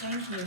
Thank you.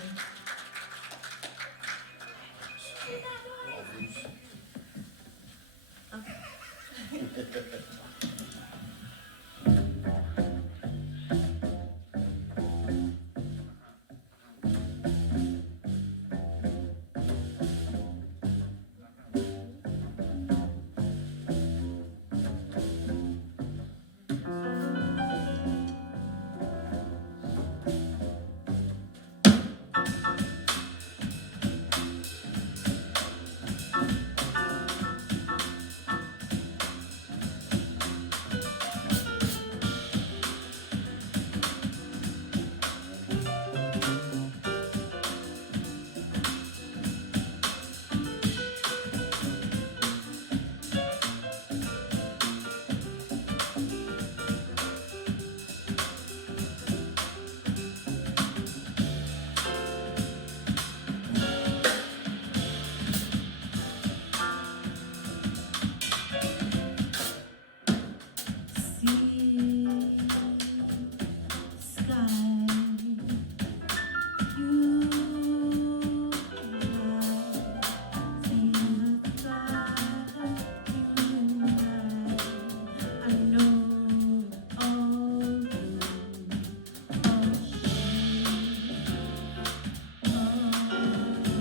Sea, sky, you and I feel the fire, you and I know all you, all she, all you,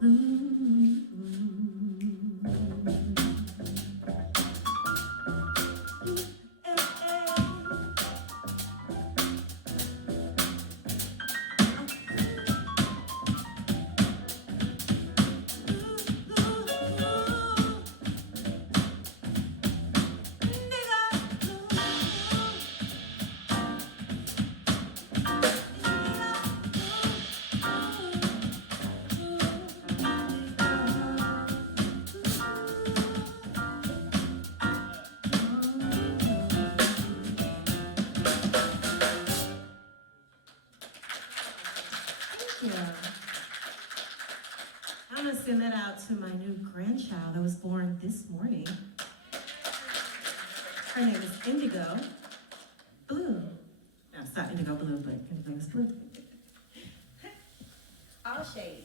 blue. Eh, eh. Thank you. I'm gonna send that out to my new grandchild that was born this morning. Her name is Indigo Blue. No, it's not Indigo Blue, but Indigo is Blue. All shades.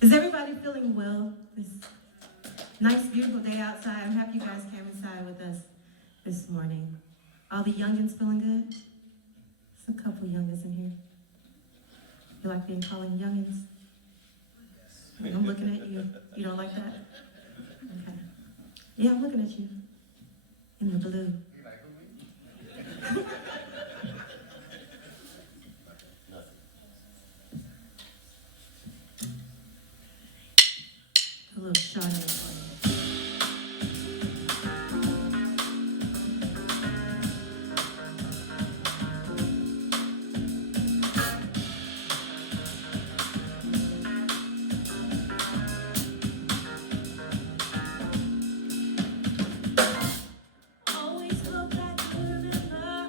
Is everybody feeling well this nice, beautiful day outside? I'm happy you guys came inside with us this morning. All the youngins feeling good? There's a couple youngins in here. You like being called youngins? I'm looking at you. You don't like that? Okay. Yeah, I'm looking at you. In the blue. A little shot of it. Always hope that you remember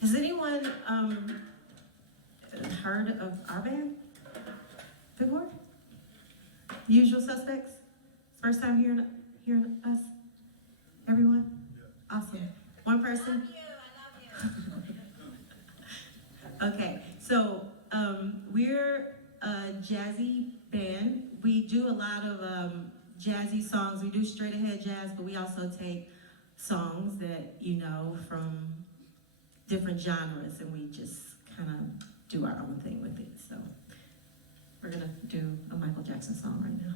Has anyone heard of our band before? The Usual Suspects? First time hearing us? Everyone? Awesome. One person? I love you. Okay, so we're a jazzy band. We do a lot of jazzy songs. We do straight ahead jazz, but we also take songs that you know from different genres, and we just kind of do our own thing with it. So we're gonna do a Michael Jackson song right now.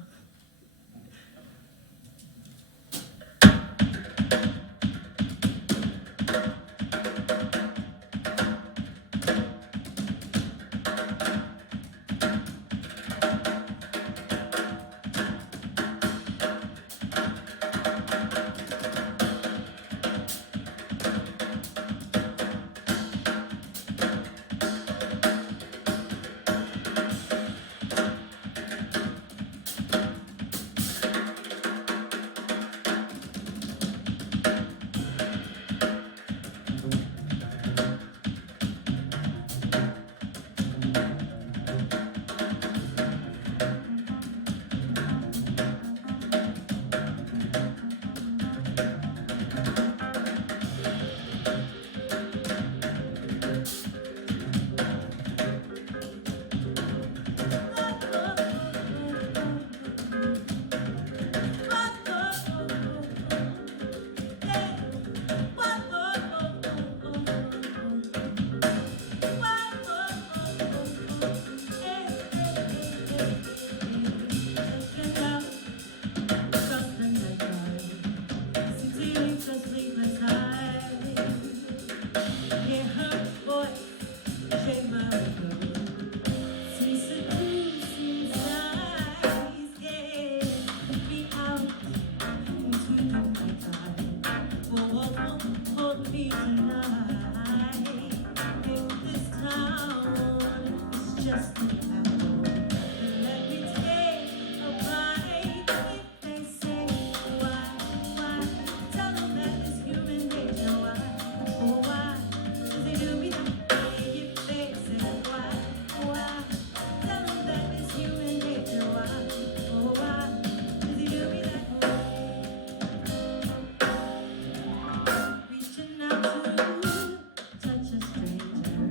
Touch a stranger,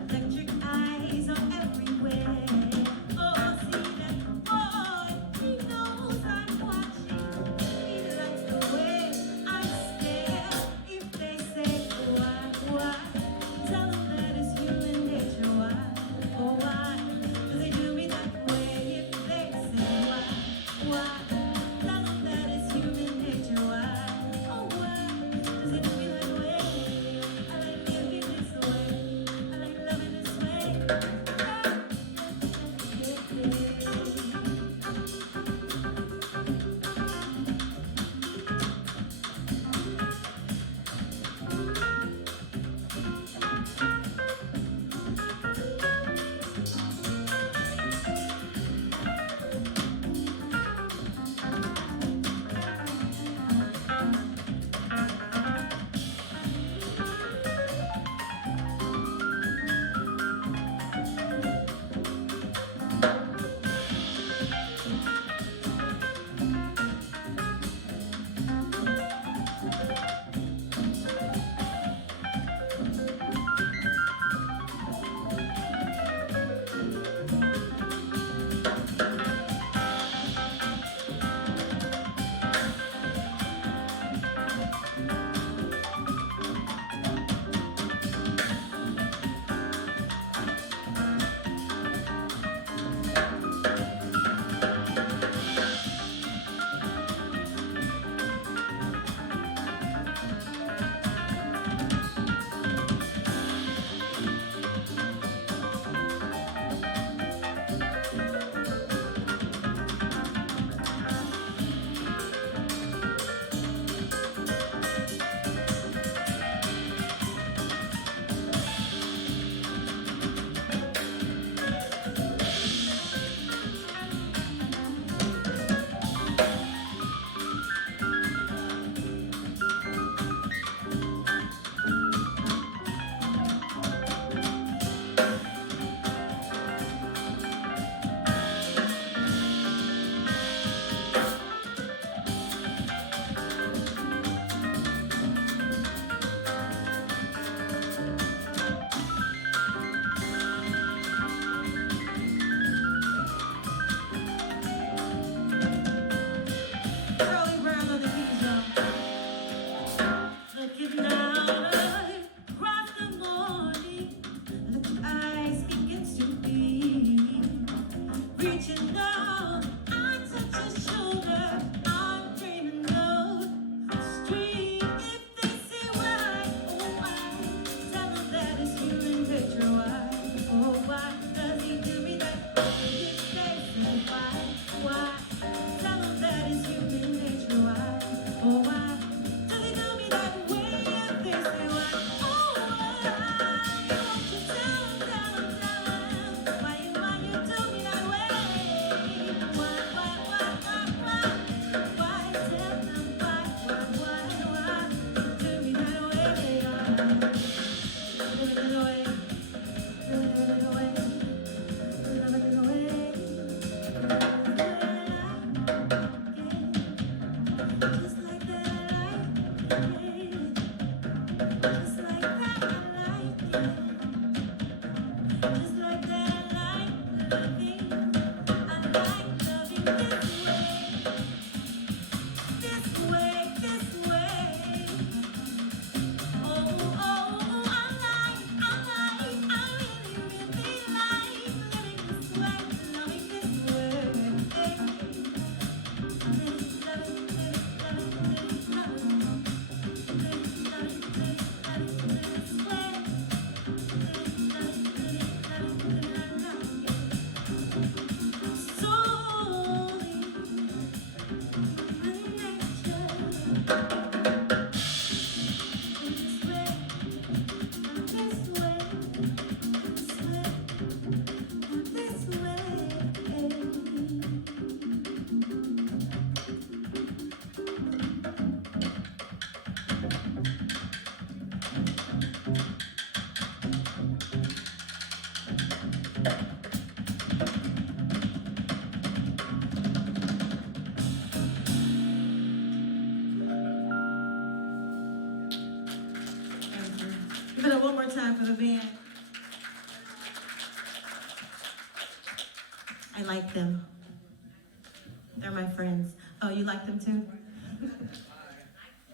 electric eyes are everywhere. Give it up one more time for the band. I like them. They're my friends. Oh, you like them too?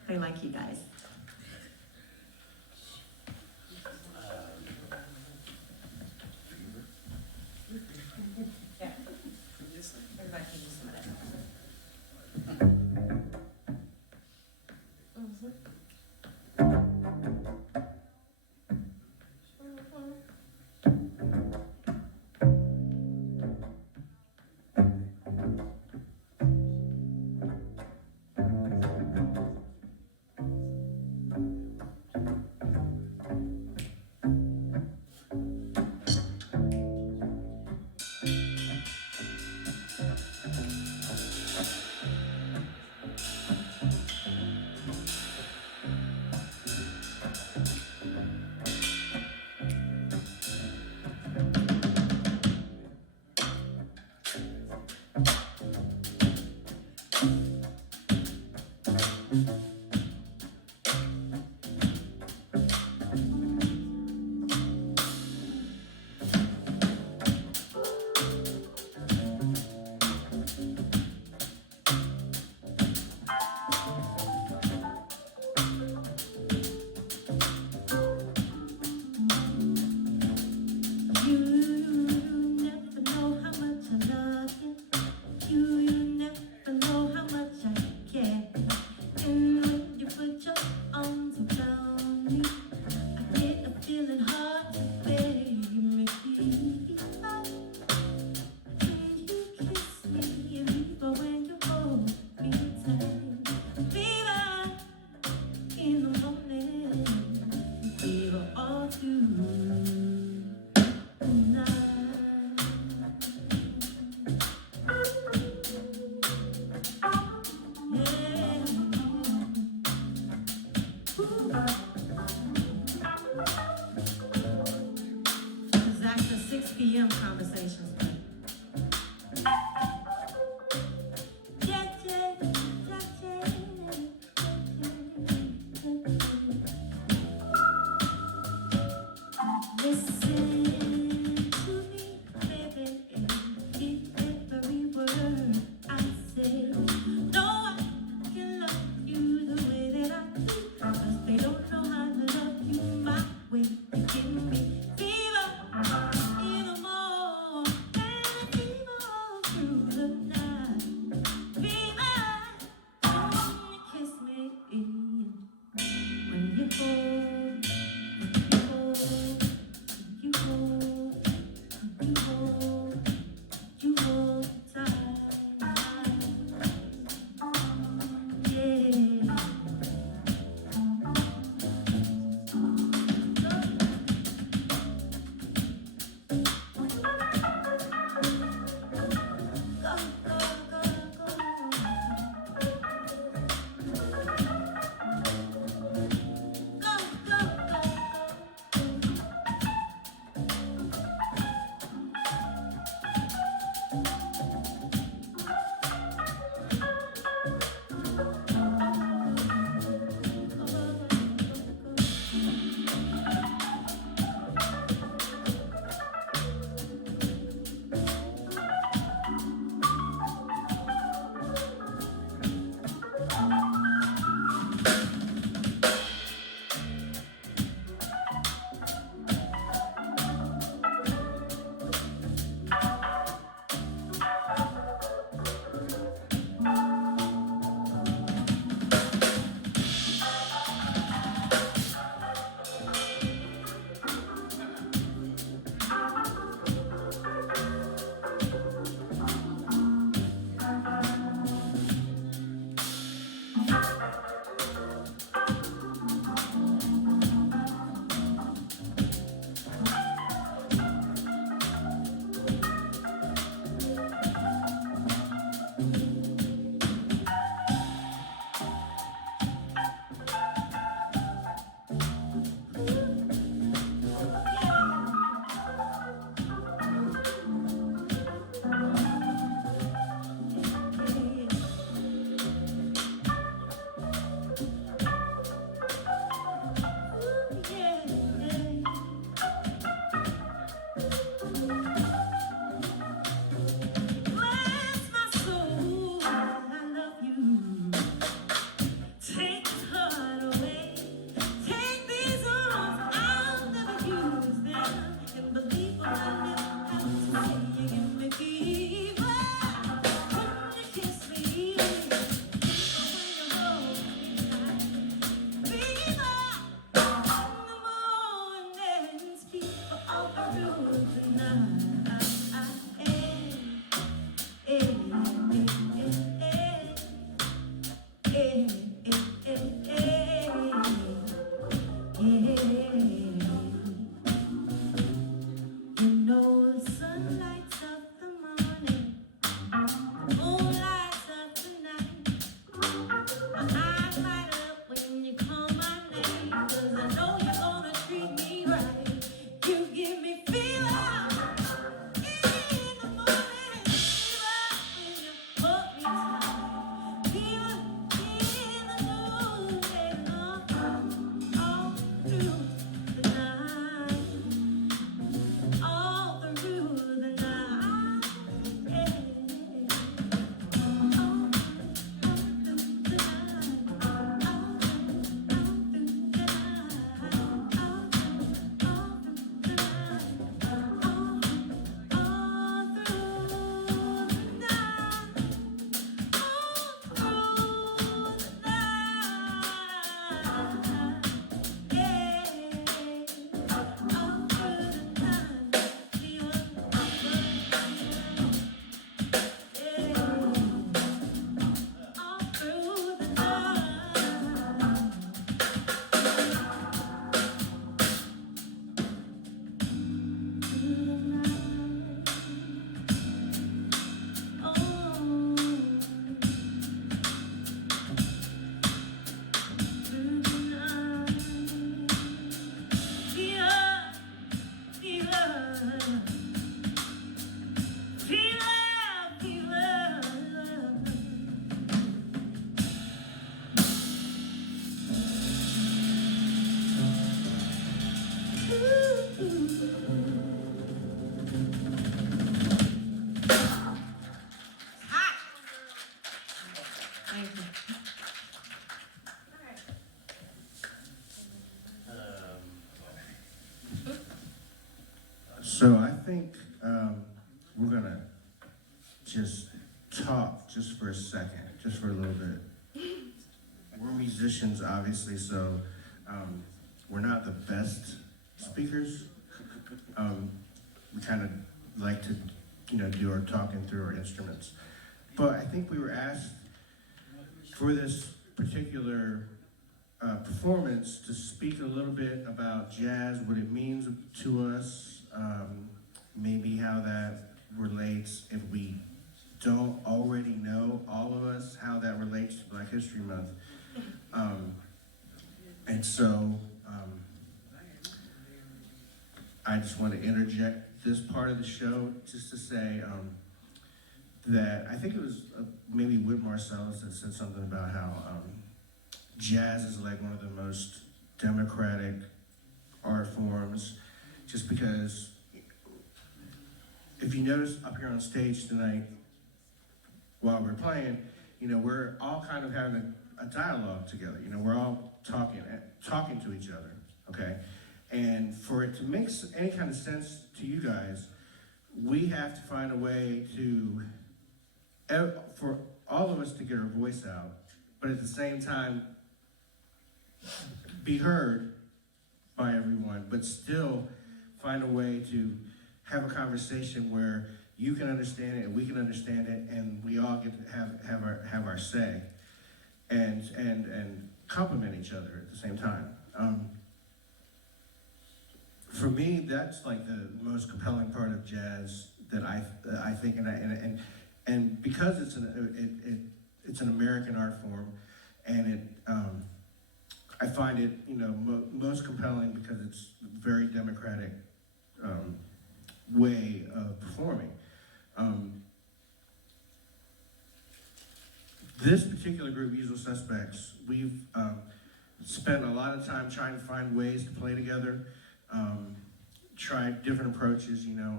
They like you guys. Yeah. Everybody can use some of that. Bless my soul, I love you. Take this heart away. Take these arms, I'll never use them. And believe what I never have to say. You give me fever when you kiss me. Fever when you hold me tight. Fever in the mornings. Fever all through the night. You know the sun lights up the morning, the moon lights up the night. My eyes light up when you call my name, 'cause I know you're gonna treat me right. You give me fever in the morning, fever when you hold me tight, fever in the noonday, all through the night. All through the night, yeah. All through the night, all through the night, all through the night, all through the night, all through the night, yeah. All through the night, fever, yeah. All through the night, through the night, oh, through the night, fever, fever, fever, fever. Hot. Thank you. So I think we're gonna just talk just for a second, just for a little bit. We're musicians, obviously, so we're not the best speakers. We kind of like to, do our talking through our instruments. But I think we were asked for this particular performance to speak a little bit about jazz, what it means to us, maybe how that relates, if we don't already know, all of us, how that relates to Black History Month. And so I just want to interject this part of the show just to say that I think it was maybe Whit Marsalis that said something about how jazz is like one of the most democratic performance, just because if you notice up here on stage tonight, while we're playing, you know, we're all kind of having a dialogue together. You know, we're all talking to each other, okay? And for it to make any kind of sense to you guys, we have to find a way for all of us to get our voice out, but at the same time, be heard by everyone, but still find a way to have a conversation where you can understand it and we can understand it, and we all get to have our say, and compliment each other at the same time. For me, that's like the most compelling part of jazz that I think, and because it's an American art form, and I find it, you know, most compelling because it's a very democratic way of performing. This particular group, Usual Suspects, we've spent a lot of time trying to find ways to play together, tried different approaches, you know,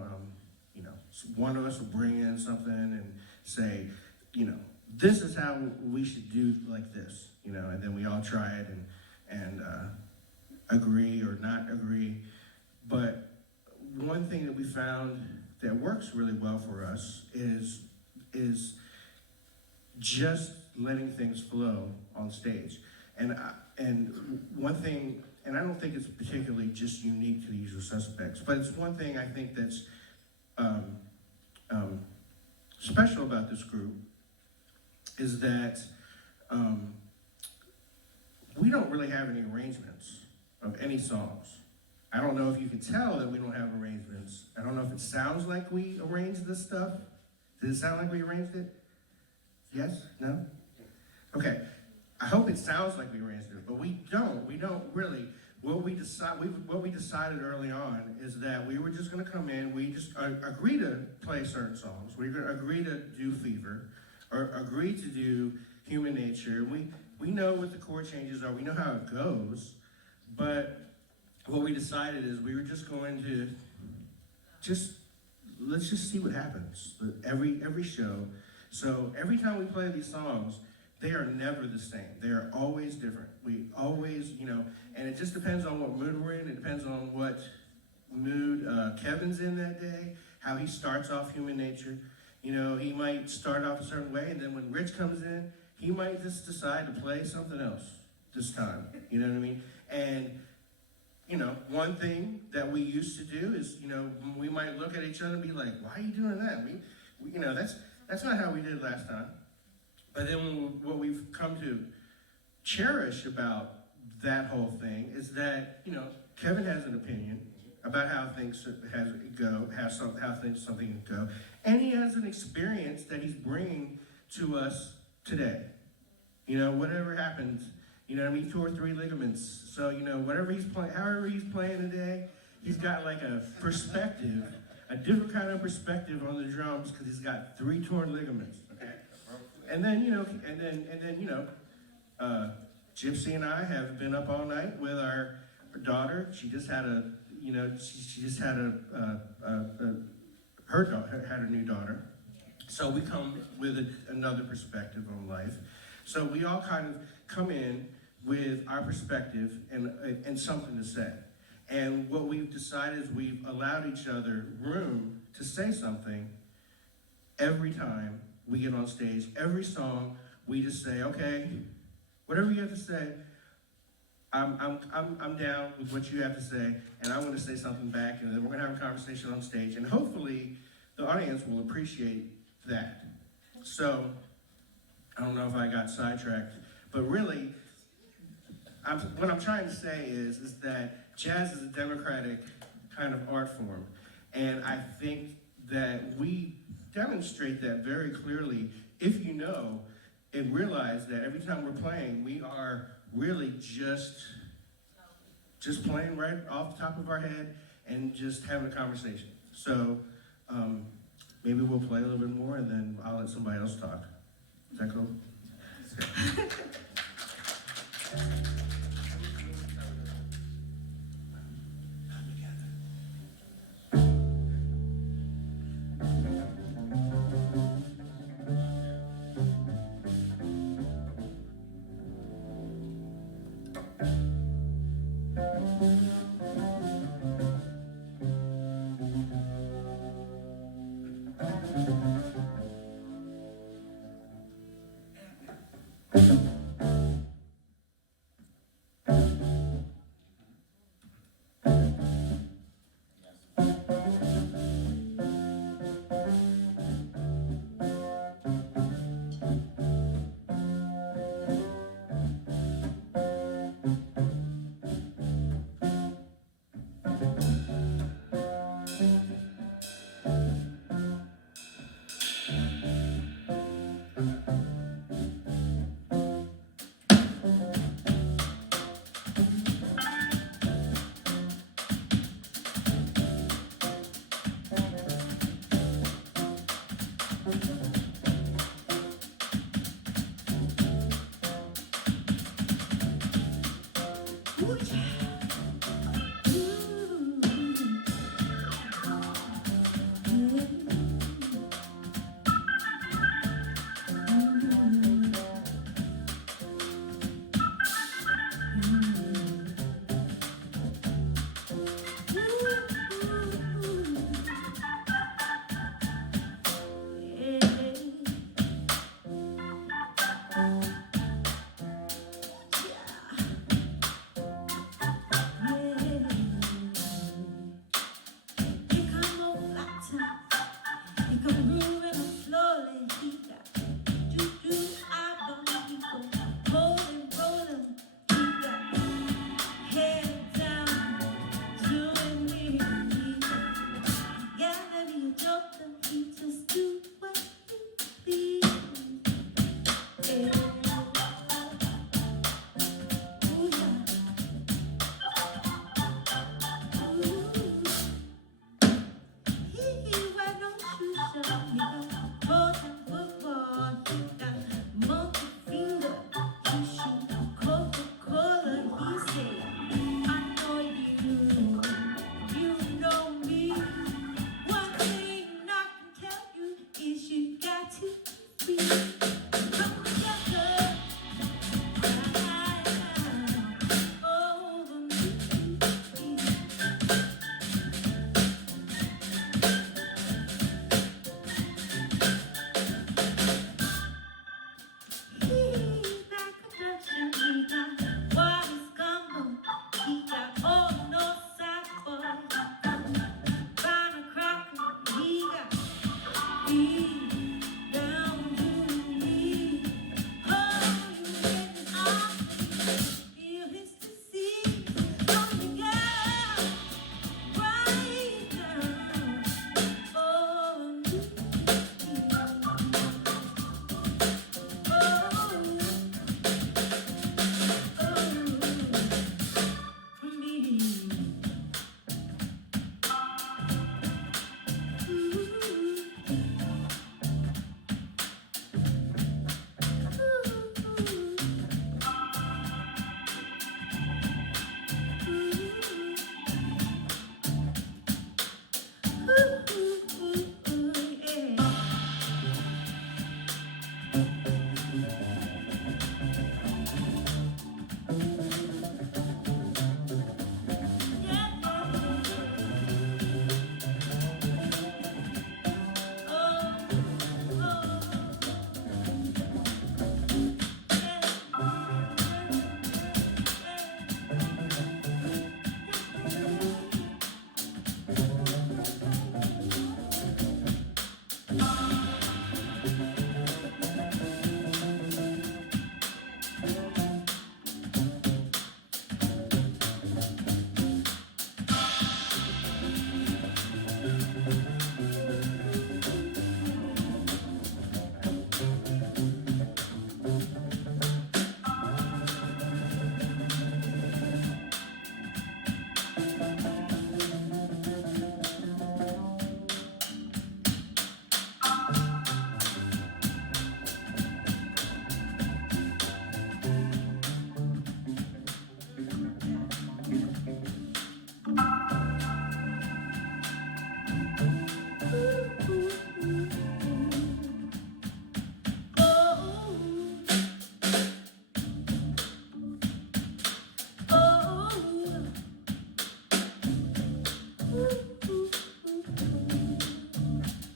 one of us will bring in something and say, you know, this is how we should do like this, you know, and then we all try it and agree or not agree. But one thing that we found that works really well for us is just letting things flow on stage. And one thing, and I don't think it's particularly just unique to the Usual Suspects, but it's one thing I think that's special about this group is that we don't really have any arrangements of any songs. I don't know if you can tell that we don't have arrangements. I don't know if it sounds like we arranged this stuff. Does it sound like we arranged it? Yes? No? Okay. I hope it sounds like we arranged it, but we don't. We don't really. What we decided early on is that we were just going to come in. We just agree to play certain songs. We're going to agree to do Fever, or agree to do Human Nature. We know what the chord changes are. We know how it goes, but what we decided is we were just going to let's just see what happens every show. So every time we play these songs, they are never the same. They are always different. We always, you know, and it just depends on what mood we're in. It depends on what mood Kevin's in that day, how he starts off Human Nature. You know, he might start off a certain way, and then when Rich comes in, he might just decide to play something else this time. You know what I mean? And, you know, one thing that we used to do is, you know, we might look at each other and be like, why are you doing that? We you know, that's not how we did last time. But then what we've come to cherish about that whole thing is that, you know, Kevin has an opinion about how things something go, and he has an experience that he's bringing to us today. You know, whatever happens, you know, he tore 3 ligaments, so, you know, whatever he's playing, however he's playing today, he's got like a perspective, a different kind of perspective on the drums because he's got 3 torn ligaments. Okay, and then you know, Gypsy and I have been up all night with our daughter. She just had a, you know, she just had had a new daughter. So we come with another perspective on life. So we all kind of come in with our perspective and something to say. And what we've decided is we've allowed each other room to say something every time we get on stage. Every song, we just say, okay, whatever you have to say, I'm down with what you have to say, and I'm going to say something back, and then we're going to have a conversation on stage, and hopefully the audience will appreciate that. So, I don't know if I got sidetracked, but really, what I'm trying to say is that jazz is a democratic kind of art form, and I think that we demonstrate that very clearly if you know and realize that every time we're playing, we are really just playing right off the top of our head and just having a conversation. So maybe we'll play a little bit more and then I'll let somebody else talk. Is that cool?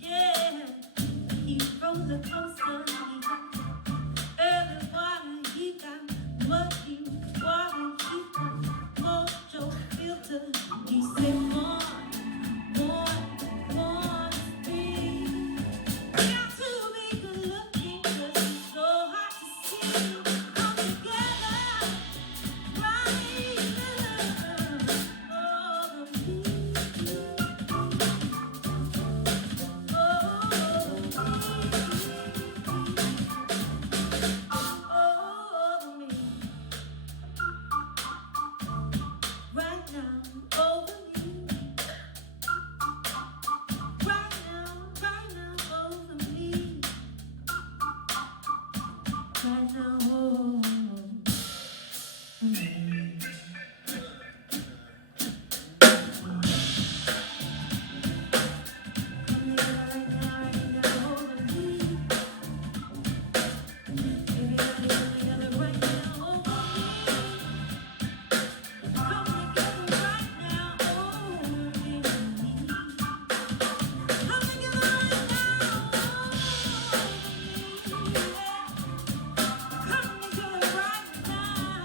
Yeah, he roller coaster. He got early water. He got muddy water. He got mojo filter. He said more speed. Got to be good looking 'cause it's so hard to see. Come together, right over me. Over me. Right now, over me. Right now, over me. Right now, over me. Come together right now, over me. Everybody come together right now, over me. Come together right now, over me. Come together right now, over me. Come together right now.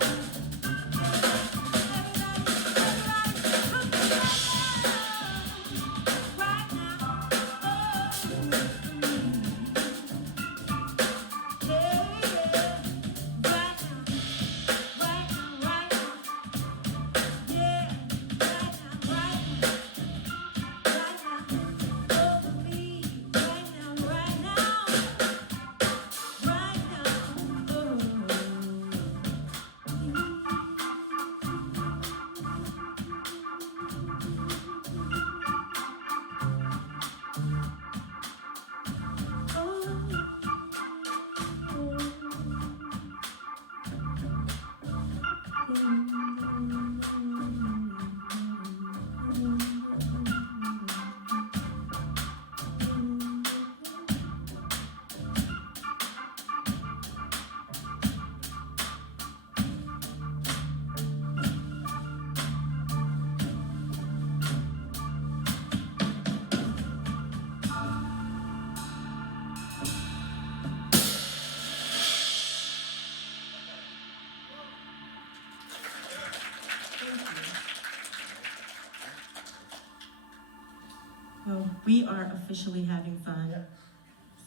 Well, we are officially having fun,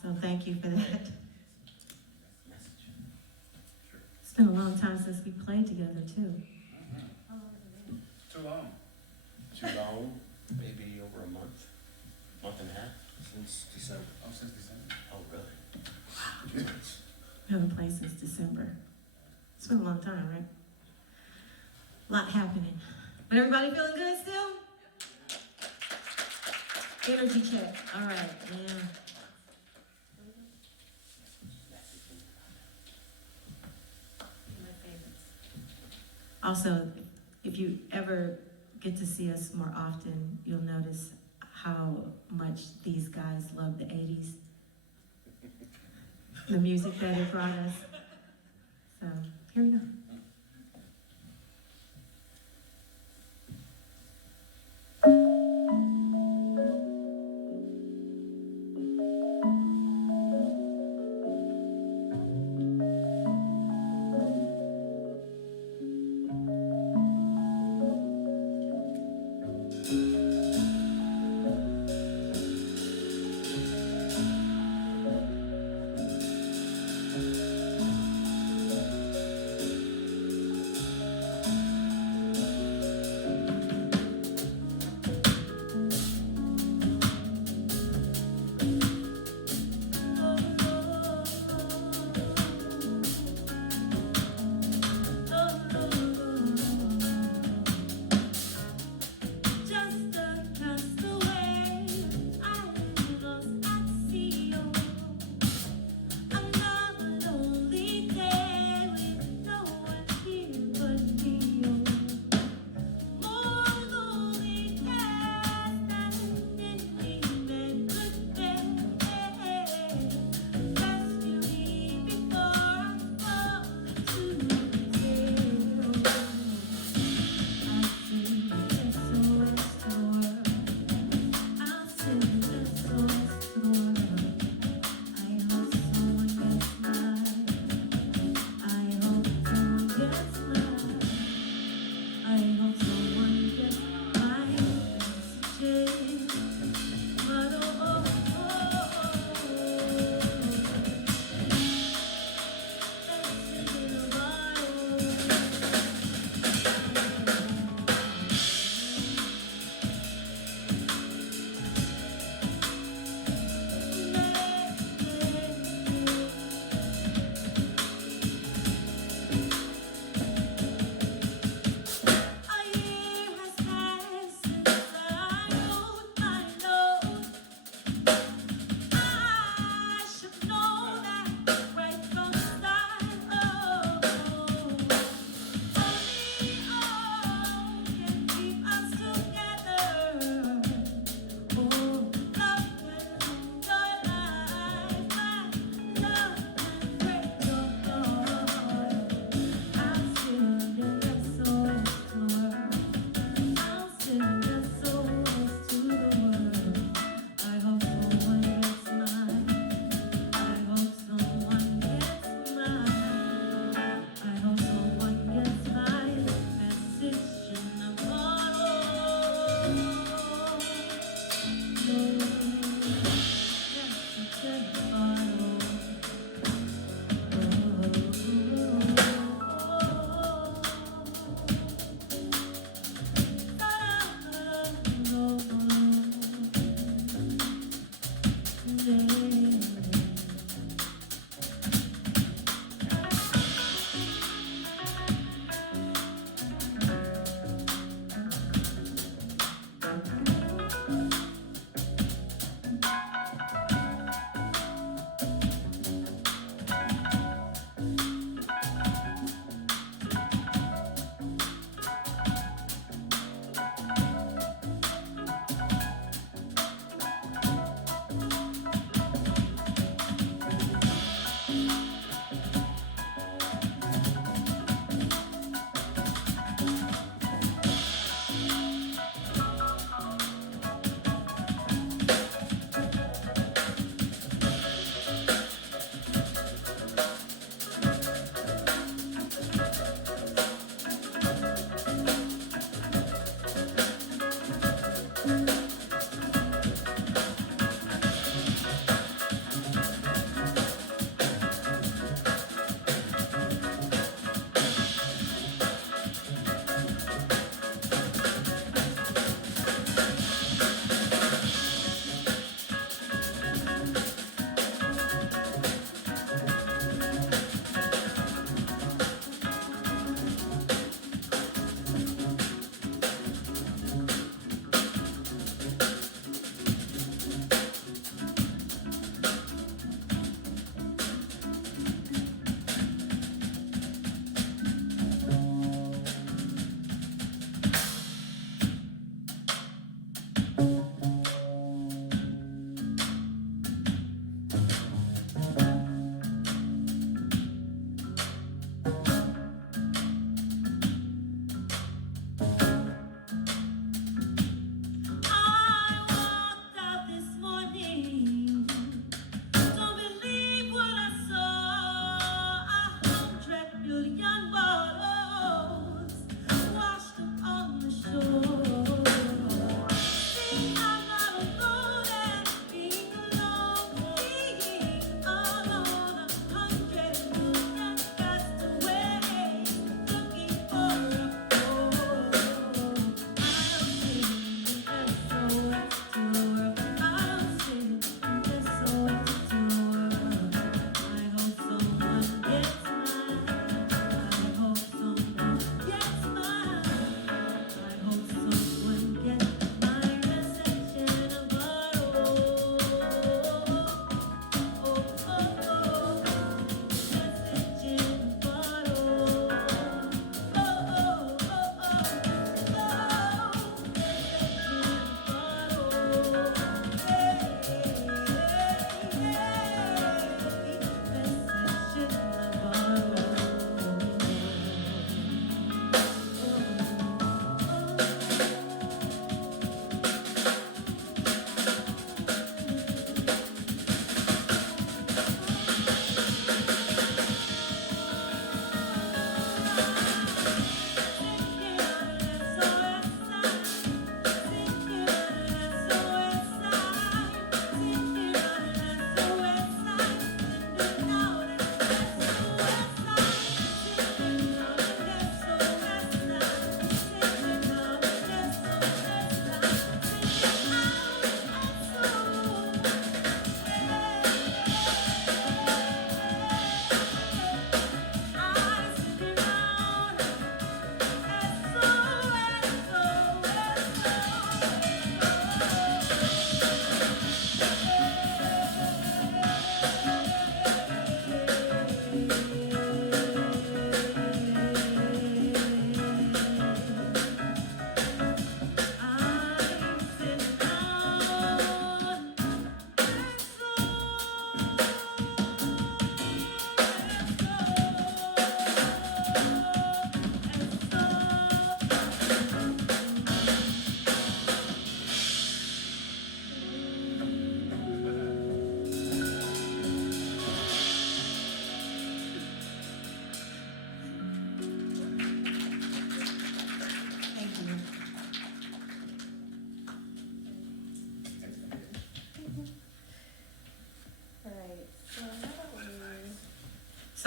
so thank you for that. It's been a long time since we played together, too. Too long. Too long, maybe over a month and a half. Since December. Oh, since December. Oh, really? We haven't played since December. It's been a long time, right? A lot happening. But everybody feeling good still? Energy check. All right, yeah. My favorites. Also, if you ever get to see us more often, you'll notice how much these guys love the 80s. The music that it brought us. So, here we go. Just a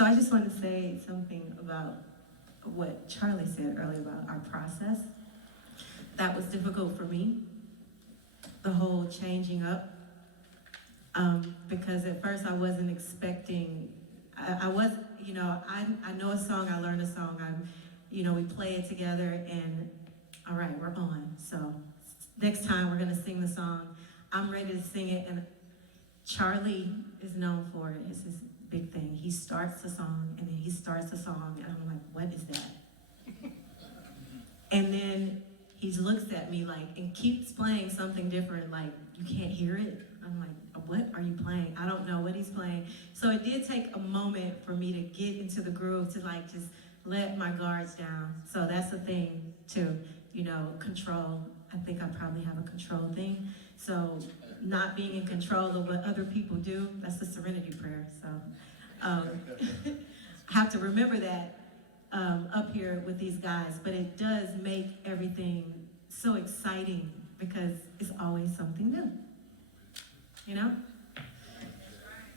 So I just want to say something about what Charlie said earlier about our process. That was difficult for me, the whole changing up. Because at first I wasn't expecting, I was, you know, I know a song, I learned a song, we play it together and all right, we're on. So next time we're gonna sing the song. I'm ready to sing it, and Charlie is known for it. It's his big thing. He starts the song and then he starts the song and I'm like, what is that? And then he looks at me like, and keeps playing something different, like, you can't hear it? I'm like, what are you playing? I don't know what he's playing. So it did take a moment for me to get into the groove, to like just let my guards down. So that's the thing to, control. I think I probably have a control thing. So not being in control of what other people do, that's the serenity prayer. So I have to remember that up here with these guys, but it does make everything so exciting because it's always something new,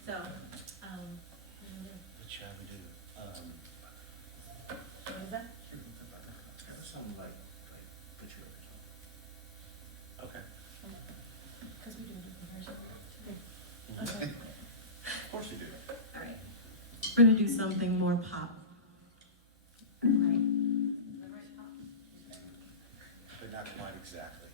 So, What shall we do? what is that? Something like put your Okay. Because we do a different version. Okay, Of course we do. all right. We're gonna do something more pop. Right? But not quite exactly.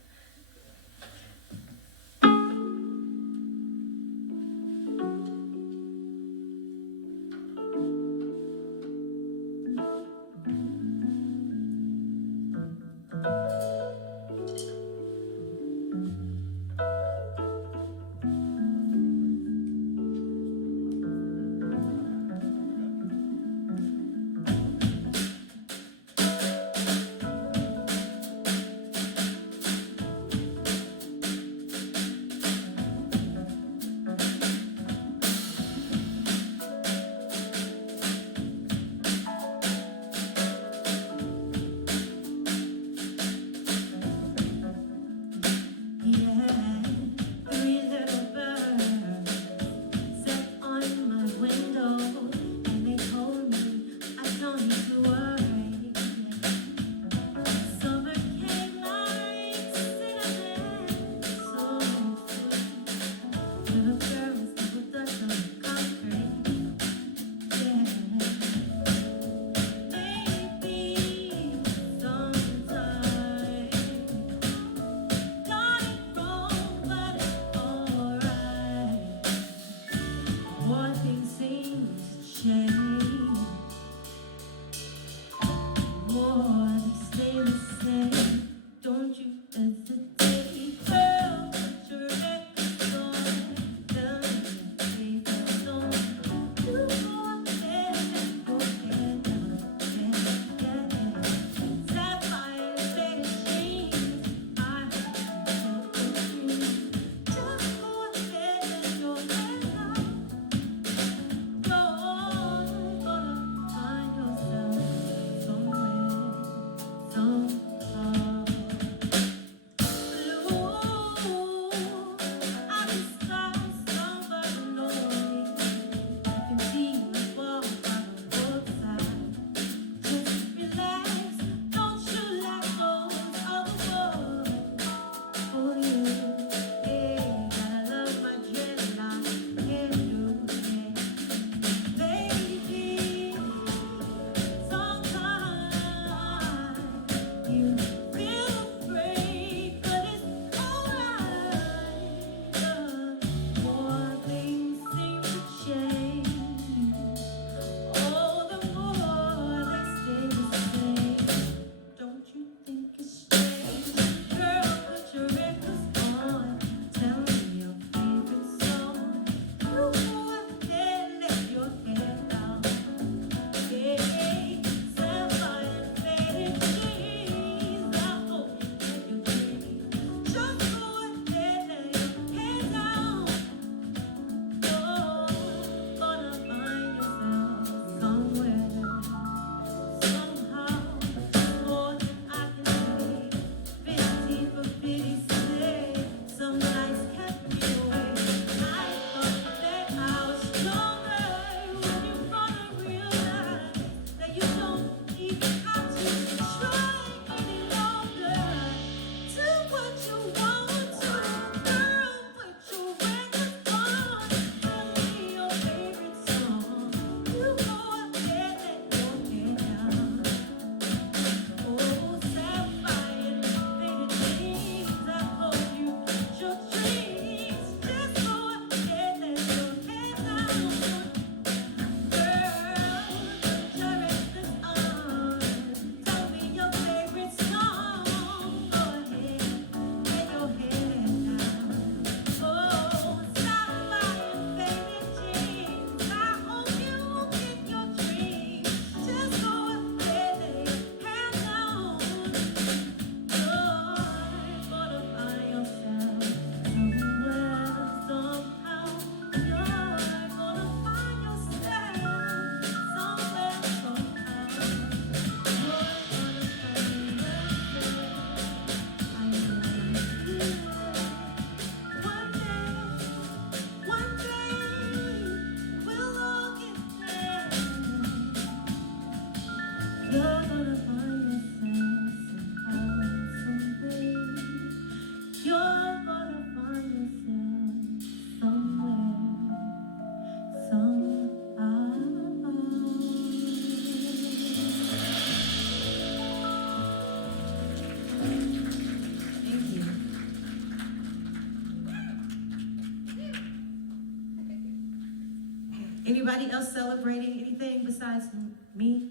Anybody else celebrating anything besides me?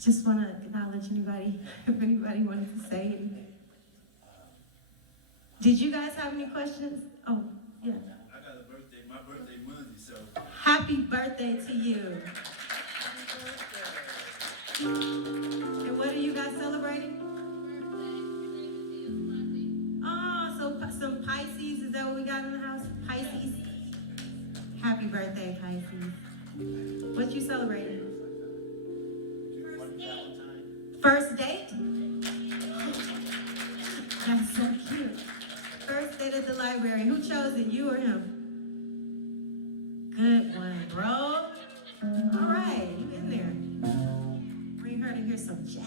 Just want to acknowledge anybody, if anybody wanted to say anything. Did you guys have any questions? Oh, yeah. I got a birthday, my birthday Monday, so. Happy birthday to you. And what are you guys celebrating? Oh, so some Pisces, is that what we got in the house? Pisces? Happy birthday, Pisces. What you celebrating? First date? That's so cute. First date at the library. Who chose it, you or him? Good one, bro. All right, you in there. Bring her to hear some jazz.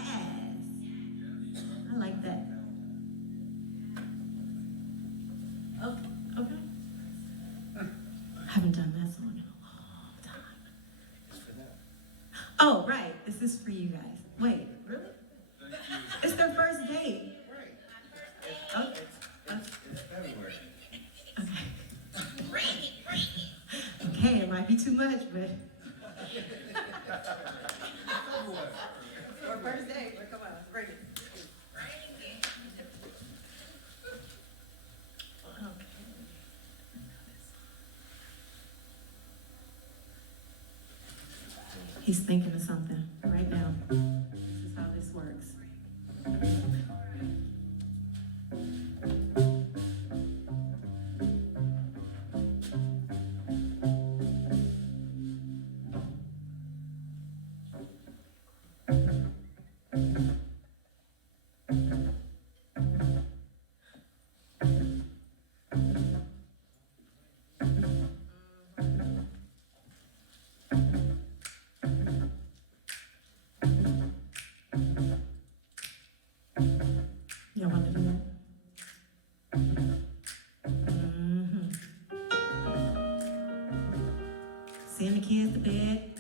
I like that. Okay. Haven't done that song in a long time. Oh, right. This is for you guys. Wait, really? It's their first date. Oh, It's February. okay, it might be too much, but. Our first date, come on, bring it. Okay. He's thinking of something right now. This is how this works. Y'all want to do that? Mm-hmm. Send the kids to bed.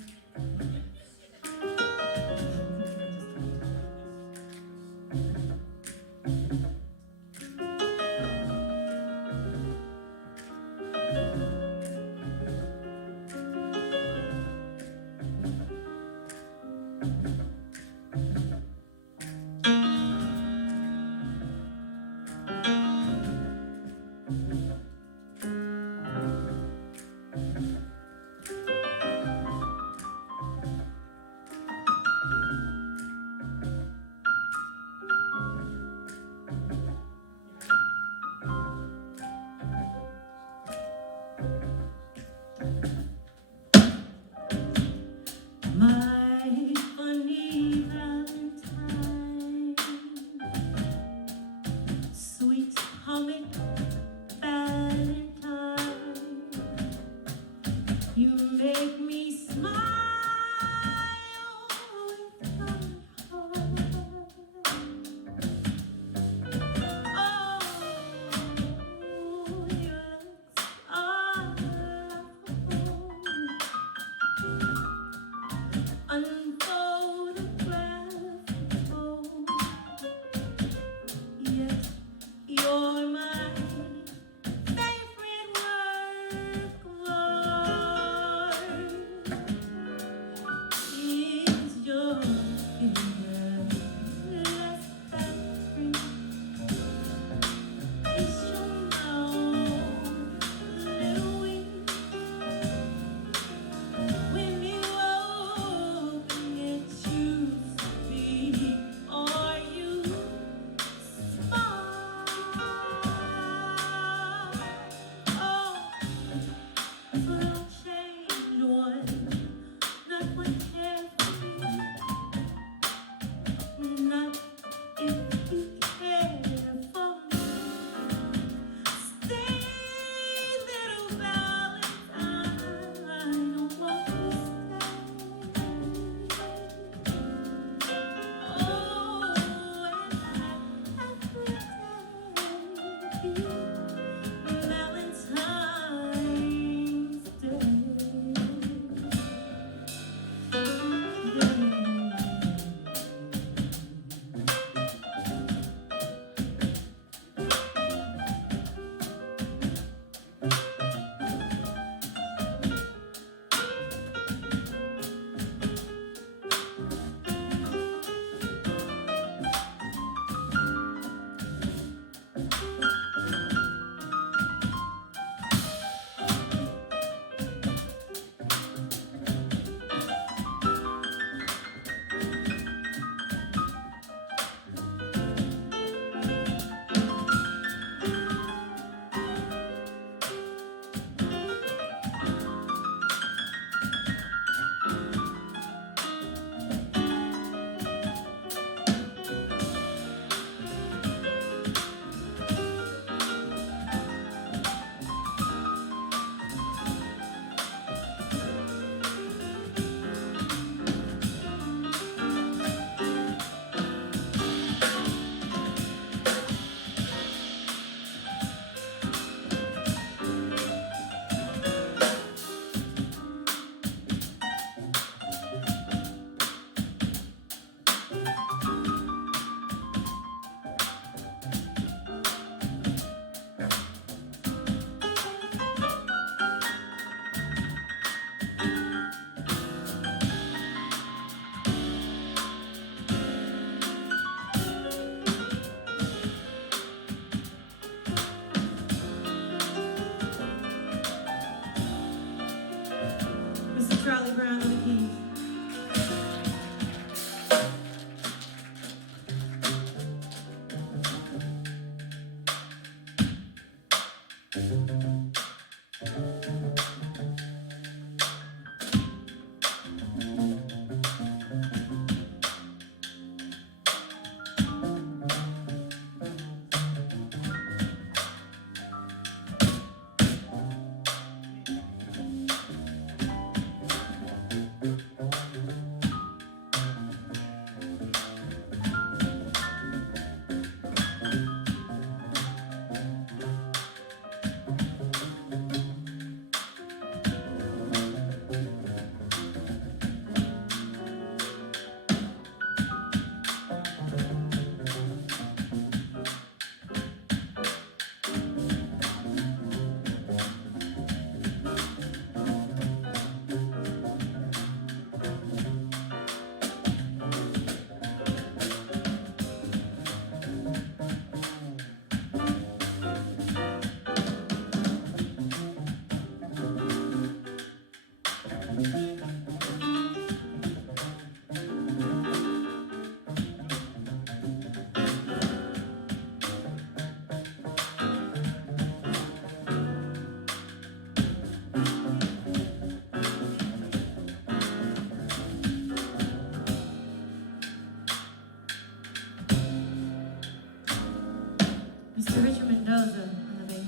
Mr. Richard Mendoza on the bass.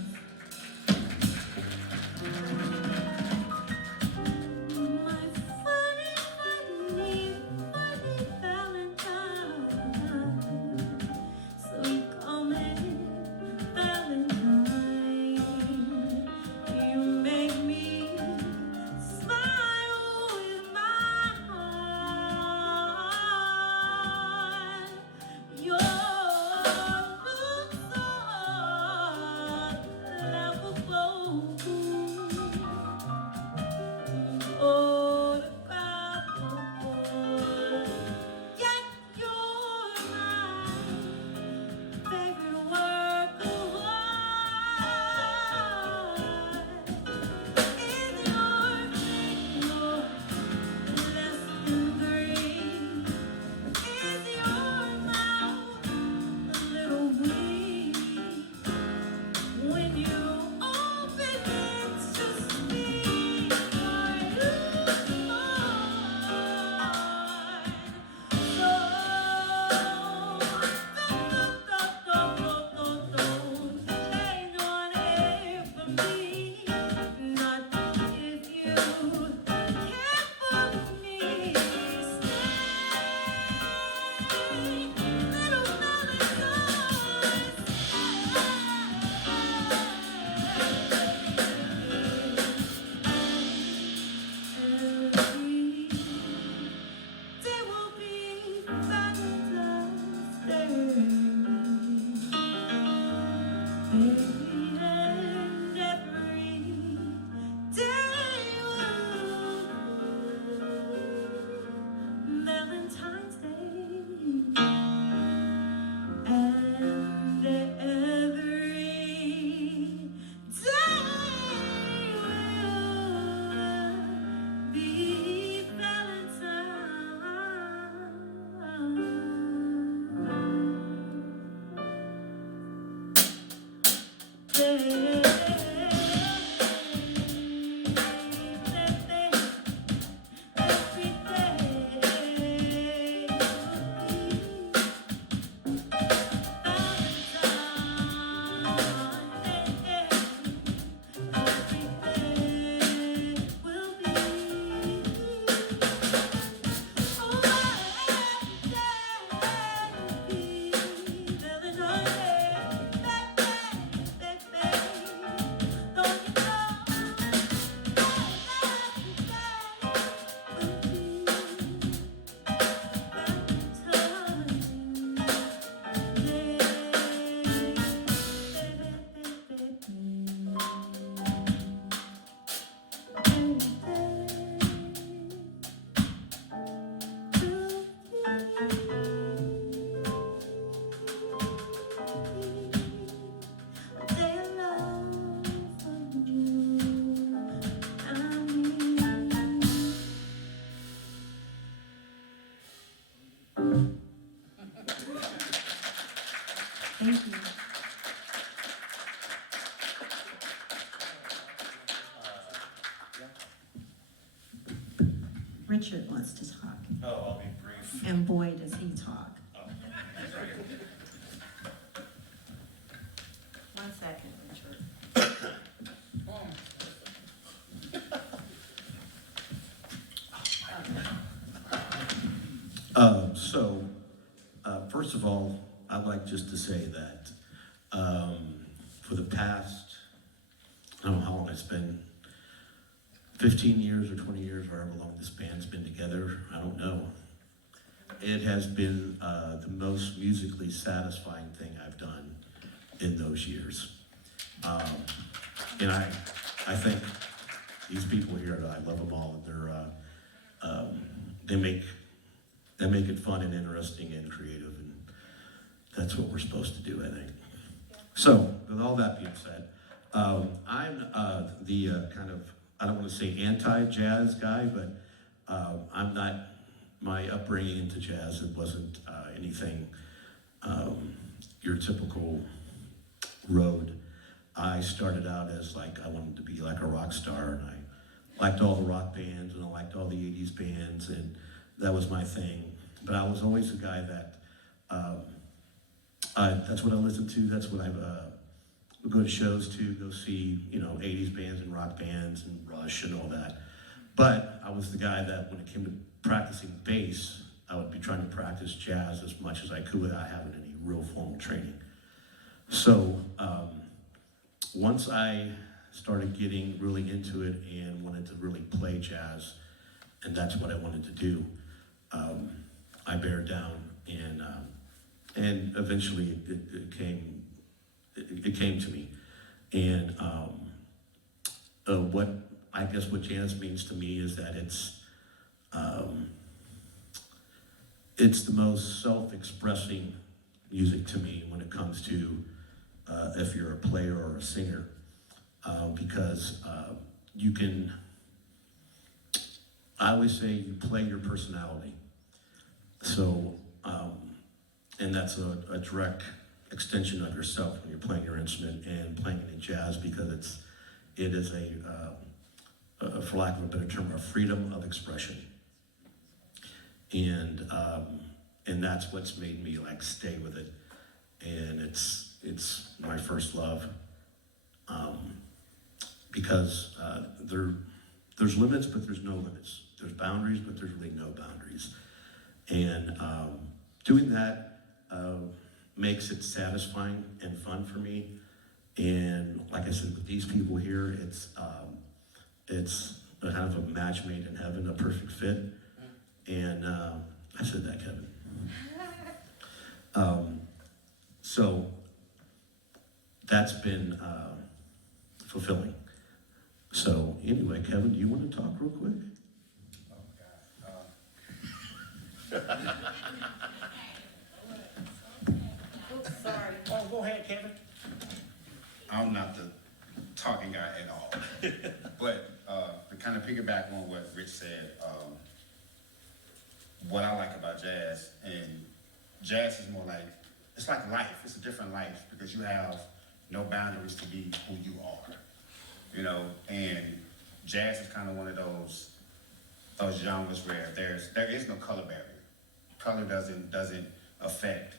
My funny, funny, funny Valentine. So you call me Valentine. You make me smile with my heart. Your looks are laughable. Oh, the powerful. Yet you're my favorite work of art. Is your finger less than three? Is your mouth a little weak? When you open it to speak, I lose mine. So don't change on it for me. Not if you care for me. Stay, little Valentine. There will be Valentine's Day. Baby, and every day will be Valentine's Day. And every day will be Valentine's Day. Richard wants to talk, Oh, I'll be brief. and boy, does he talk. Oh. 1 second, Richard. First of all, I'd like just to say that for the past, I don't know how long it's been, 15 years or 20 years, however long this band's been together, I don't know. It has been the most musically satisfying thing I've done in those years. And I think these people here, I love them all. They make it fun and interesting and creative, and that's what we're supposed to do, I think. So, with all that being said, I'm the kind of, I don't want to say anti-jazz guy, but I'm not, my upbringing into jazz, it wasn't anything your typical road. I started out as like, I wanted to be like a rock star, and I liked all the rock bands, and I liked all the 80s bands, and that was my thing. But I was always a guy that, that's what I listened to, that's what I would go to shows to, go see, 80s bands and rock bands and Rush and all that. But I was the guy that when it came to practicing bass, I would be trying to practice jazz as much as I could without having any real formal training. So once I started getting really into it and wanted to really play jazz, and that's what I wanted to do, I bared down, and eventually it came to me. And what jazz means to me is that it's the most self-expressing music to me when it comes to if you're a player or a singer, because you can, I always say you play your personality. So, and that's a direct extension of yourself when you're playing your instrument and playing it in jazz, because it is for lack of a better term, a freedom of expression. And that's what's made me like stay with it. And it's my first love, because there's limits, but there's no limits. There's boundaries, but there's really no boundaries. And doing that makes it satisfying and fun for me. And like I said, with these people here, it's a kind of a match made in heaven, a perfect fit. And I said that, Kevin. So that's been fulfilling. So anyway, Kevin, do you want to talk real quick? Sorry. Oh, go ahead, Kevin. I'm not the talking guy at all. But to kind of piggyback on what Rich said, what I like about jazz, and jazz is more like, it's like life. It's a different life because you have no boundaries to be who you are, and jazz is kind of one of those genres where there is no color barrier. Color doesn't affect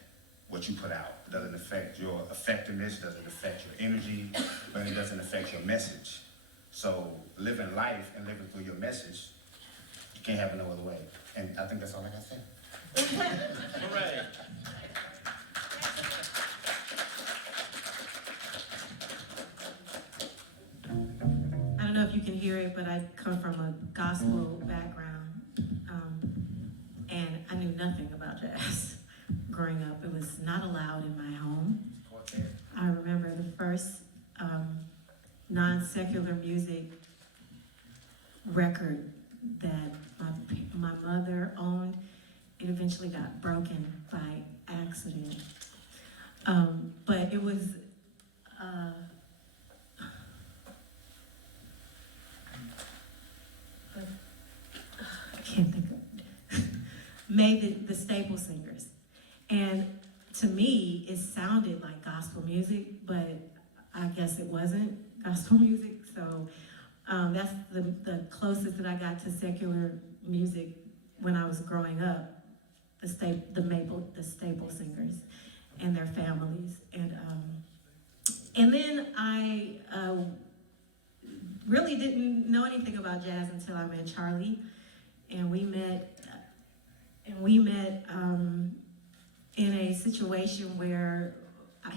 what you put out. It doesn't affect your effectiveness, doesn't affect your energy, but it doesn't affect your message. So living life and living through your message, you can't have it no other way. And I think that's all I got to say. Hooray. I don't know if you can hear it, but I come from a gospel background, and I knew nothing about jazz growing up. It was not allowed in my home. I remember the first non-secular music record that my mother owned. It eventually got broken by accident, but it was. I can't think of made the staple singers. And to me, it sounded like gospel music, but I guess it wasn't gospel music. So that's the closest that I got to secular music when I was growing up, the staple singers and their families. And then I really didn't know anything about jazz until I met Charlie, and we met in a situation where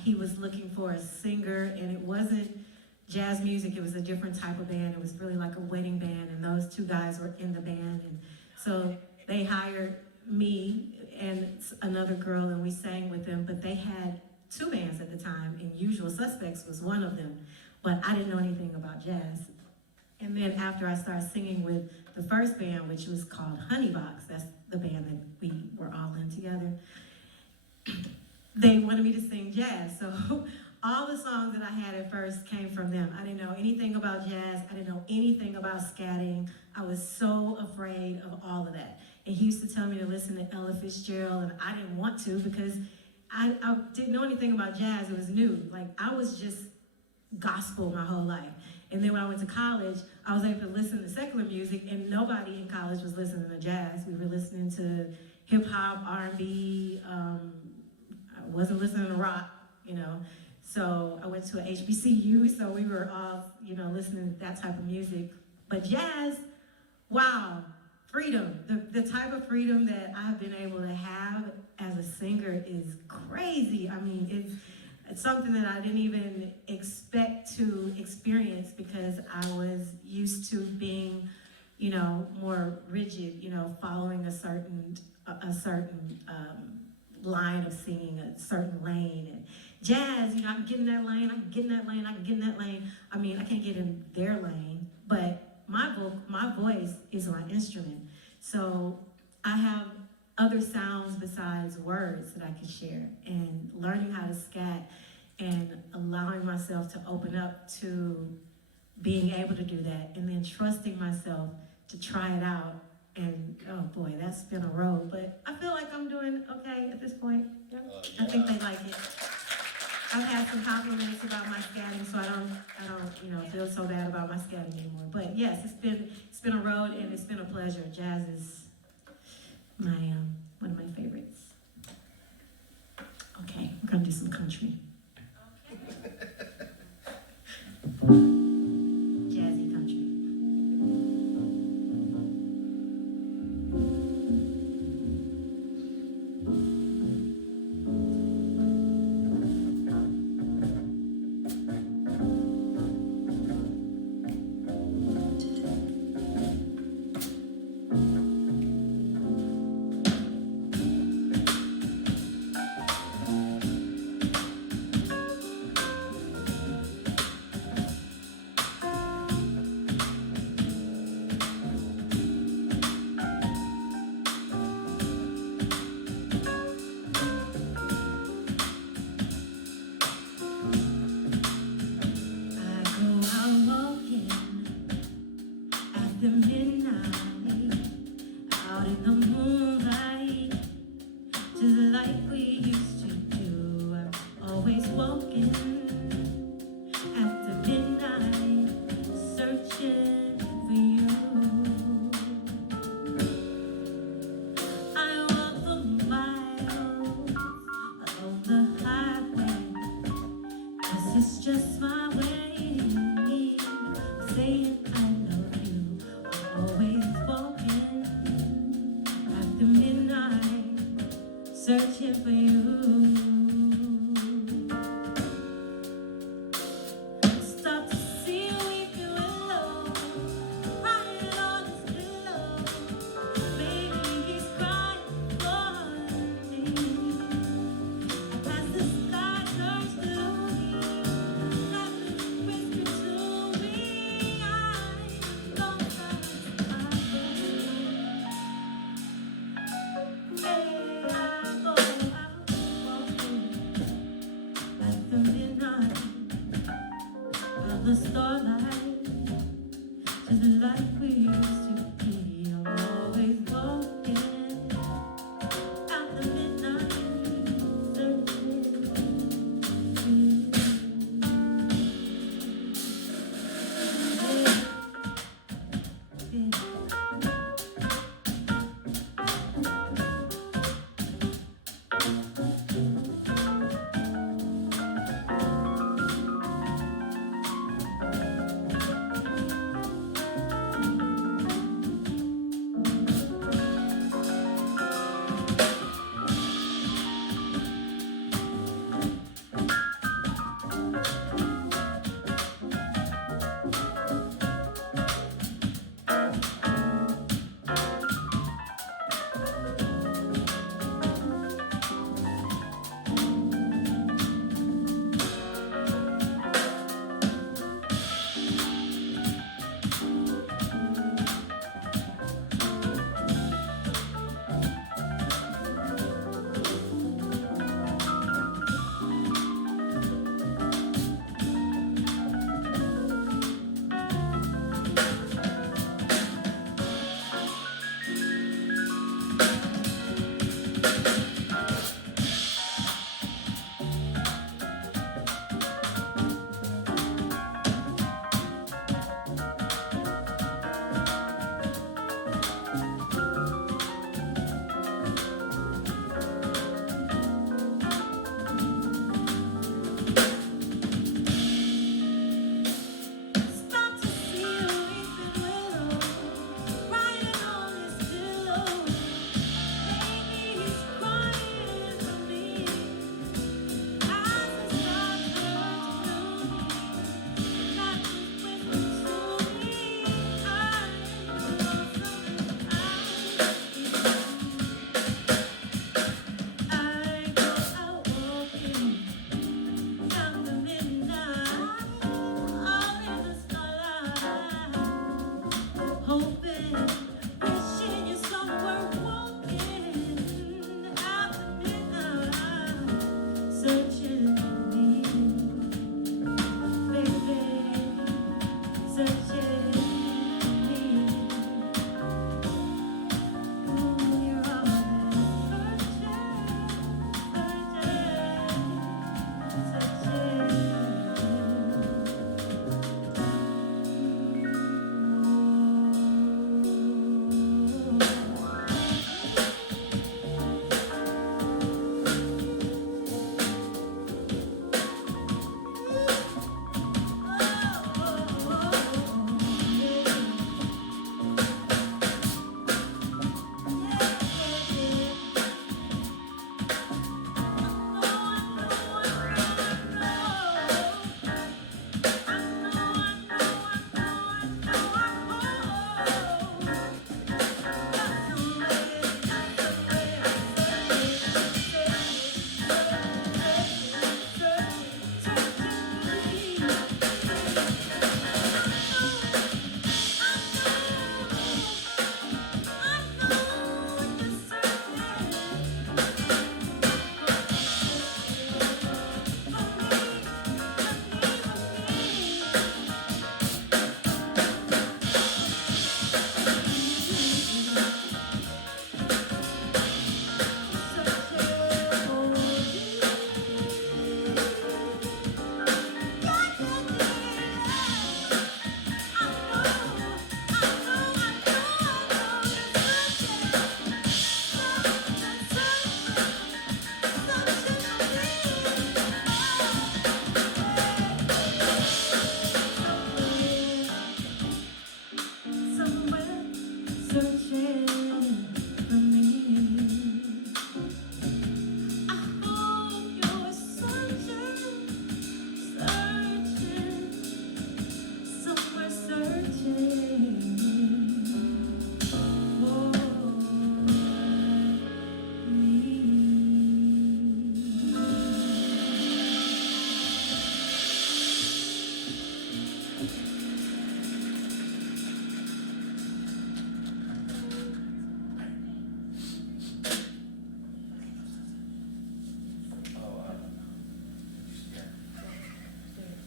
he was looking for a singer, and it wasn't jazz music, it was a different type of band. It was really like a wedding band, and those two guys were in the band, and so they hired me and another girl, and we sang with them, but they had two bands at the time, and Usual Suspects was one of them, but I didn't know anything about jazz. And then after I started singing with the first band, which was called Honeybox, that's the band that we were all in together, they wanted me to sing jazz. So all the songs that I had at first came from them. I didn't know anything about jazz. I didn't know anything about scatting. I was so afraid of all of that. And he used to tell me to listen to Ella Fitzgerald, and I didn't want to because I didn't know anything about jazz. It was new. Like, I was just gospel my whole life. And then when I went to college, I was able to listen to secular music, and nobody in college was listening to jazz. We were listening to hip hop, R&B. I wasn't listening to rock, you know. So I went to a HBCU, so we were all, you know, listening to that type of music. But jazz, wow, freedom. The type of freedom that I've been able to have as a singer is crazy. I mean, it's something that I didn't even expect to experience because I was used to being, you know, more rigid, you know, following a certain line of singing, a certain lane. And jazz, you know, I can get in that lane, I can get in that lane, I can get in that lane. I mean, I can't get in their lane, but my voice is my instrument. So I have other sounds besides words that I can share, and learning how to scat and allowing myself to open up to being able to do that, and then trusting myself to try it out. And oh boy, that's been a road, but I feel like I'm doing okay at this point. I think they like it. I've had some compliments about my scatting, so I don't, you know, feel so bad about my scatting anymore. But yes, it's been a road, and it's been a pleasure. Jazz is my one of my favorites. Okay, we're gonna do some country. Jazzy country. The midnight, out in the moonlight, just like we used to do. I'm always walking after midnight, searching for you. I walk the miles along the highway, 'cause it's just my way of saying I love you. Always walking after midnight, searching for you. Stop to see we feel alone, crying on his pillow. Maybe he's crying for me. As the sky turns gloomy, nothing whisper to me. I don't the starlight, just like we used to be. I'm always walking out the midnight, searching for you. Yeah.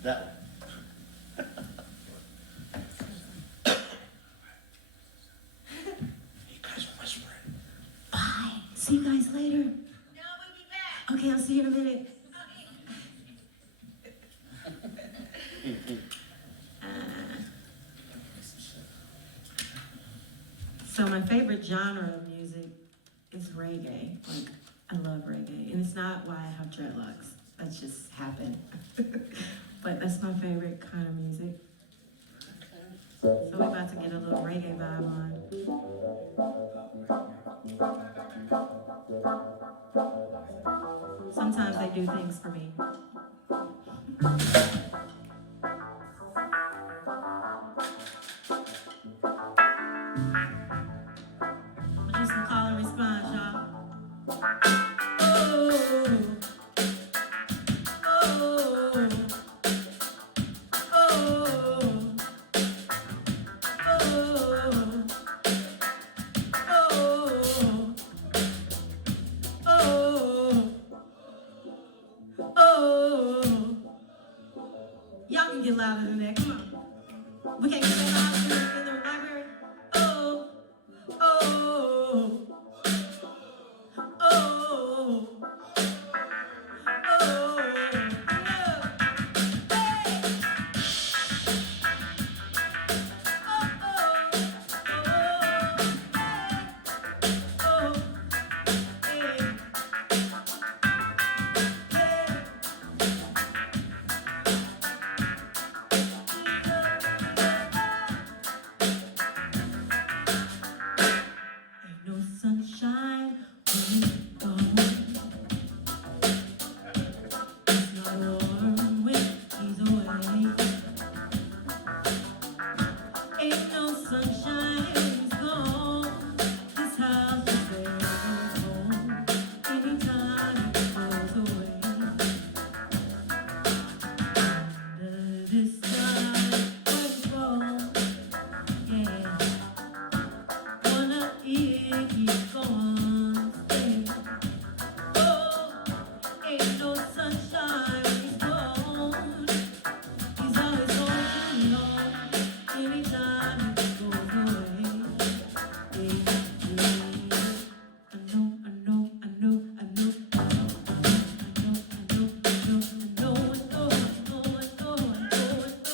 That one. You guys are whispering. Bye. See you guys later. No, we'll be back. Okay, I'll see you in a minute. So my favorite genre of music is reggae. Like, I love reggae. And it's not why I have dreadlocks. That's just happened. But that's my favorite kind of music. So we're about to get a little reggae vibe on. Sometimes they do things for me. Do some call and response, y'all. Oh, oh, oh, oh. Y'all can get louder than that. Come on. We can't get that loud in the library. Oh, oh, oh, oh. Ain't no sunshine when you gone. It's not warm when he's away. Ain't no sunshine when he's gone. This house is where I go home. Anytime he goes away. Under this sky, where he's gone. Yeah. Wanna hear he's gonna stay. Oh, ain't no sunshine when he's gone. He's always on too long. Anytime he goes away. I know, I know, I know, I know. I know, I know, I know, I know, I know, I know, I know, I know, I know.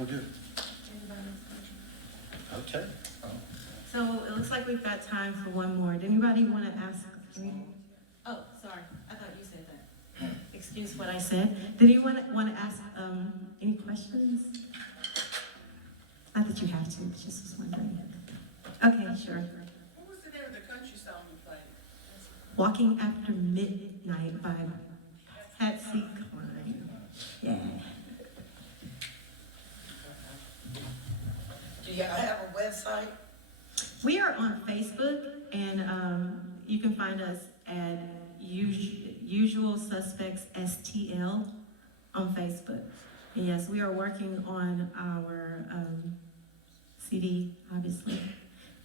We'll do. Okay. So it looks like we've got time for one more. Did anybody want to ask? Oh, sorry. I thought you said that. Excuse what I said. Did anyone want to ask any questions? Not that you have to, just was wondering. Okay, sure. What was the name of the country song you played? Walking After Midnight by Patsy Cline. Yeah. Do y'all have a website? We are on Facebook, and you can find us at Usual Suspects STL on Facebook. And yes, we are working on our CD, obviously.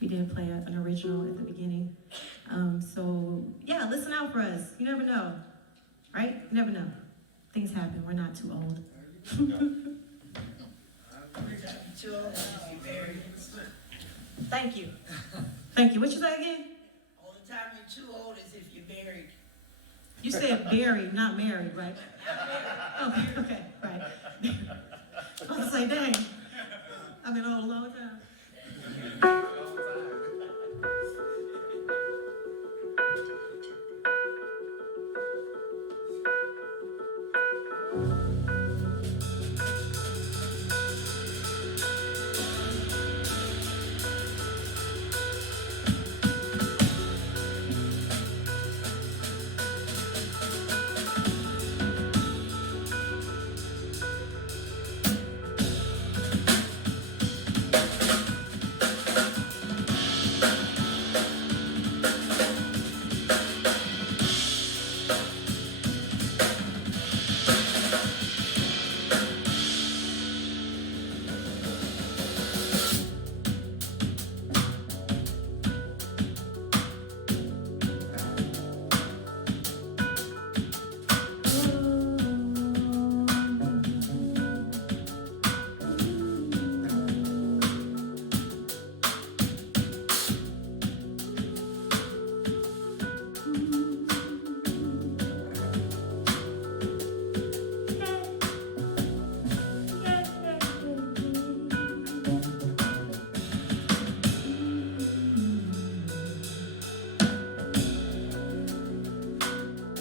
We did play an original at the beginning. So, yeah, listen out for us. You never know, right? You never know. Things happen. We're not too old. Too old to be married. Thank you. Thank you. What you say again? Only time you're too old is if you're married. You said buried, not married, right? Oh, okay, right. I was like, dang, I've been old a long time.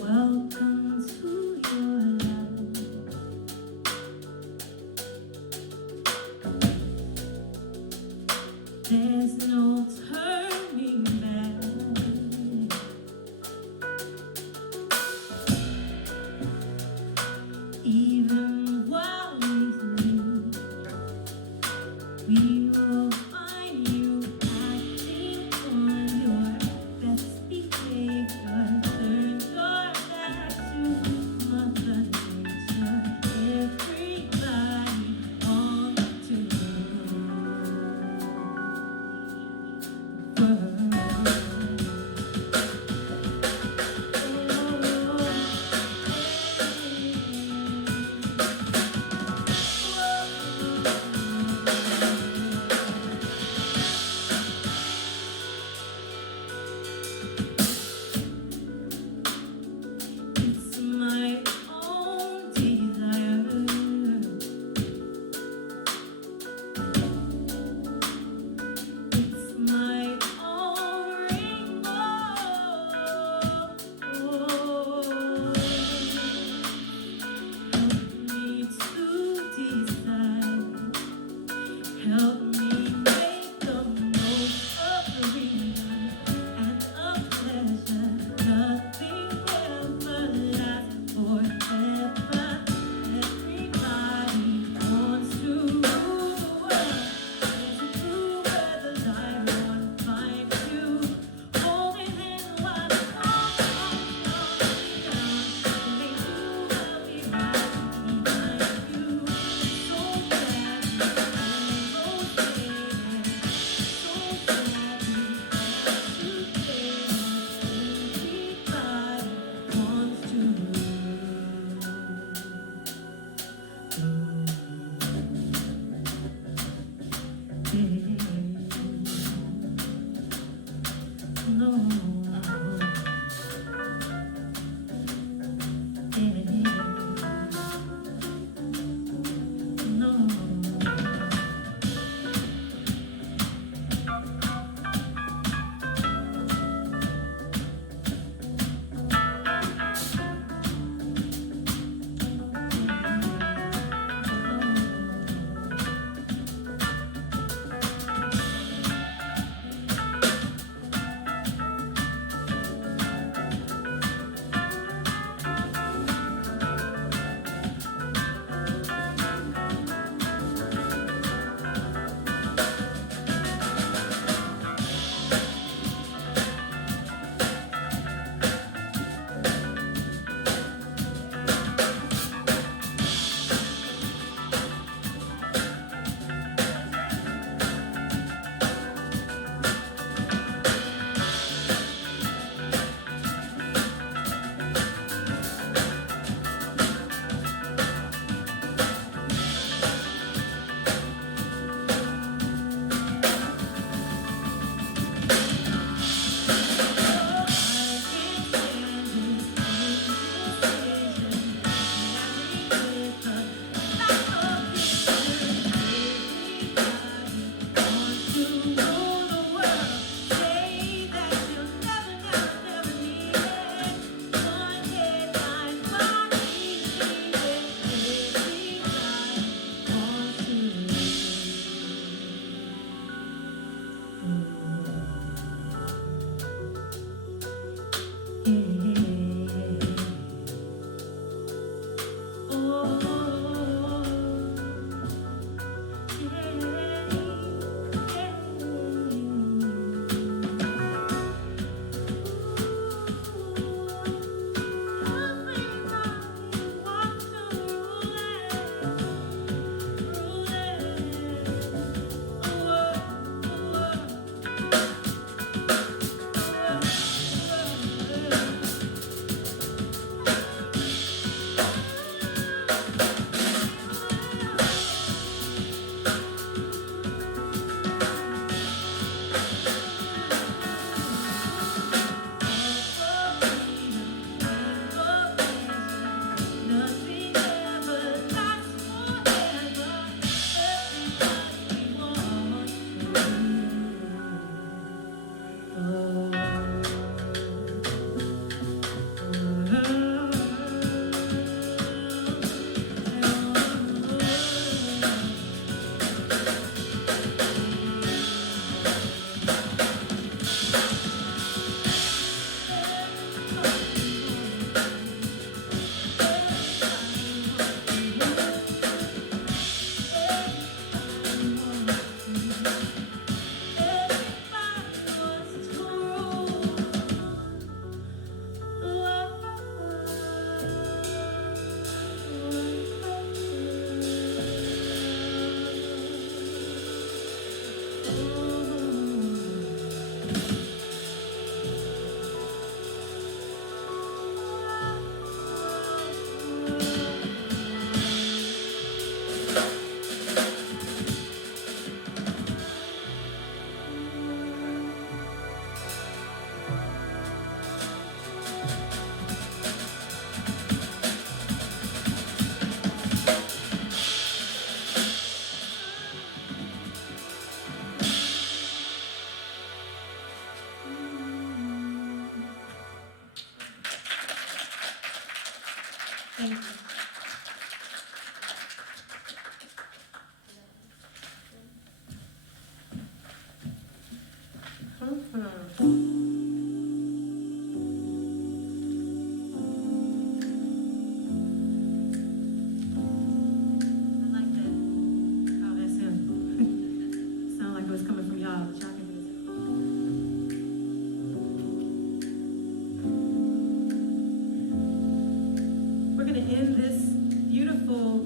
Welcome to your life. There's no turning back. Even while we sleep, we will find you acting on your best behavior. Turn your back to Mother Nature. Everybody wants to It's my own desire. It's my own rainbow. Help me to decide. Help me make the most of the freedom and of pleasure. Nothing ever lasts forever. Everybody wants to rule the world. There's a true weather I want to find you. Holding hands while the storm comes down. They do well behind you. So glad so sad, so sadly, today everybody wants to no. Thank you. I like that. Oh, that's him. Sound like it was coming from y'all, but y'all can do it. We're gonna end this beautiful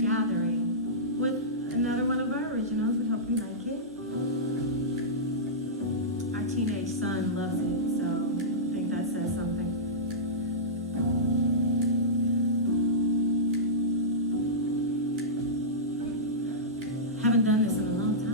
gathering with another one of our originals. We hope you like it. Our teenage son loves it, so I think that says something. Haven't done this in a long time.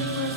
the